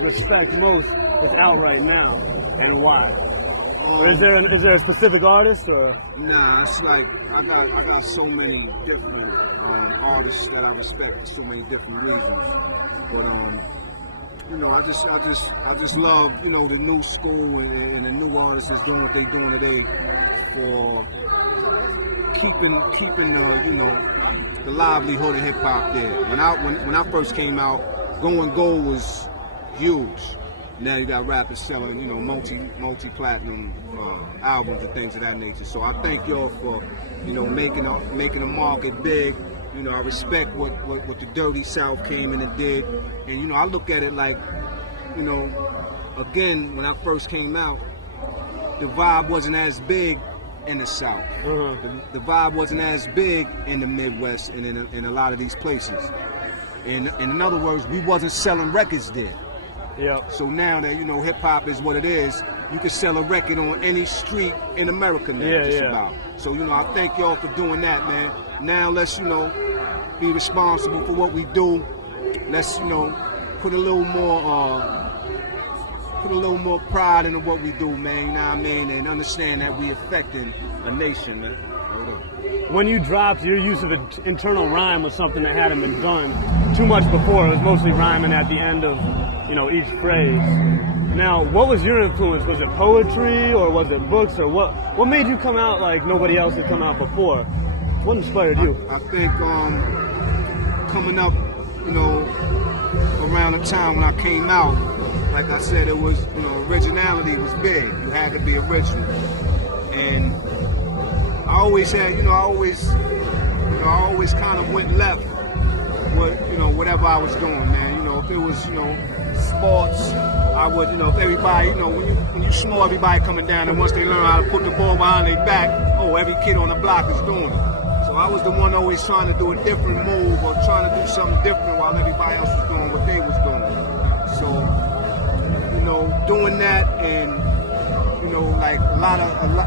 respect most that's out right now, and why? Or is there a specific artist or? Nah, it's like I got so many different artists that I respect for so many different reasons. But you know, I just love, you know, the new school and the new artists that's doing what they doing today for keeping you know, the livelihood of hip hop there. When I first came out, Going Gold was huge. Now you got rappers selling, you know, multi-platinum albums and things of that nature. So I thank y'all for, you know, making the market big. You know, I respect what the Dirty South came in and did. And, you know, I look at it like, you know, again, when I first came out, the vibe wasn't as big in the South. The vibe wasn't as big in the Midwest and in a lot of these places. And in other words, we wasn't selling records there. Yep. So now that, you know, hip hop is what it is, you can sell a record on any street in America now, about. So, you know, I thank y'all for doing that, man. Now let's, you know, be responsible for what we do. Let's, you know, put a little more pride into what we do, man. You know what I mean? And understand that we affecting a nation, man. Hold up. When you dropped, your use of an internal rhyme was something that hadn't been done too much before. It was mostly rhyming at the end of, you know, each phrase. Now, what was your influence? Was it poetry or was it books or what? What made you come out like nobody else had come out before? What inspired you? I think coming up, you know, around the time when I came out, like I said, it was, you know, originality was big. You had to be original. And I always had, you know, I always kind of went left with, you know, whatever I was doing, man. You know, if it was, you know, sports, I would, you know, if everybody, you know, when you small, everybody coming down, and once they learn how to put the ball behind their back, oh, every kid on the block is doing it. So I was the one always trying to do a different move or trying to do something different while everybody else was doing what they was doing. So, you know, doing that and, you know, like a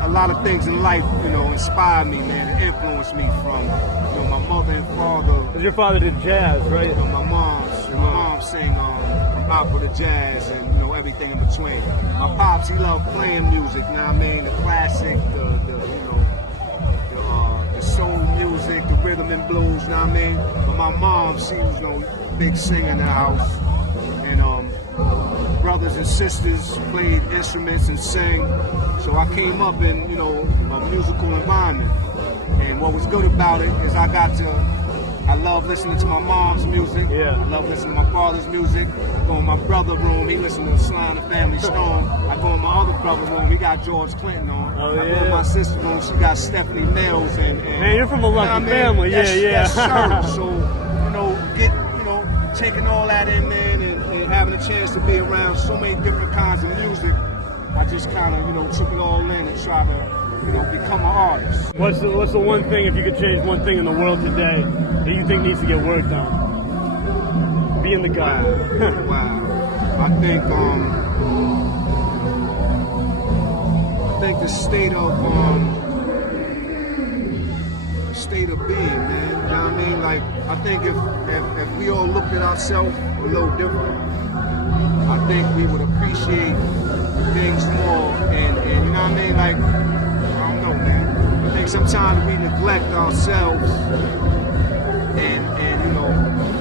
lot of things in life, you know, inspired me, man, and influenced me from, you know, my mother and father. Your father did jazz, right? You know, my mom sang from opera to jazz and, you know, everything in between. My pops, he loved playing music, you know what I mean? The classic, the soul music, the rhythm and blues, you know what I mean? But my mom, she was, you know, big singer in the house. And brothers and sisters played instruments and sang. So I came up in, you know, a musical environment. And what was good about it is I love listening to my mom's music. Yeah. I love listening to my father's music. I go in my brother's room, he listens to Sly and the Family Stone. I go in my other brother's room, he got George Clinton on. Oh, I go in my sister's room, she got Stephanie Mills and man, you're from a lucky family. Yes, yeah. So, you know, taking all that in, man, and having a chance to be around so many different kinds of music, I just kind of, you know, took it all in and tried to, you know, become an artist. What's the one thing, if you could change one thing in the world today, that you think needs to get worked on? Being the guy. Wow. I think the state of being, man. You know what I mean? Like, I think if we all looked at ourselves a little different, I think we would appreciate things more. And you know what I mean? Like, I don't know, man. I think sometimes we neglect ourselves and you know,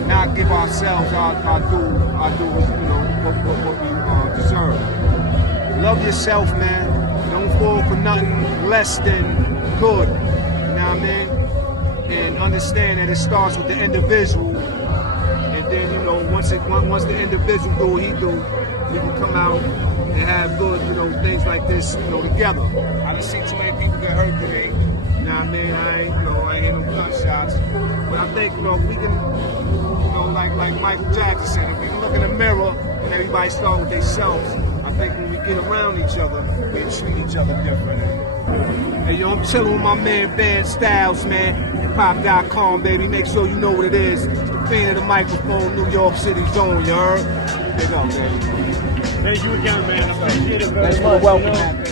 not give ourselves our due, you know, what we deserve. Love yourself, man. Don't fall for nothing less than good. You know what I mean? And understand that it starts with the individual, and then, you know, once the individual do what he do, we can come out and have good, you know, things like this, you know, together. I done seen too many people get hurt today. You know what I mean? I ain't hear no gunshots, but I think, you know, we can, you know, like Michael Jackson said, if we can look in the mirror and everybody start with themselves, I think when we get around each other, we treat each other different. Hey, yo, I'm chilling with my man Van Styles, man. Pop.com, baby. Make sure you know what it is. It's the Queen of the Microphone, New York City zone, you heard? Big up, baby. Thank you again, man. I appreciate it very much. Welcome, man.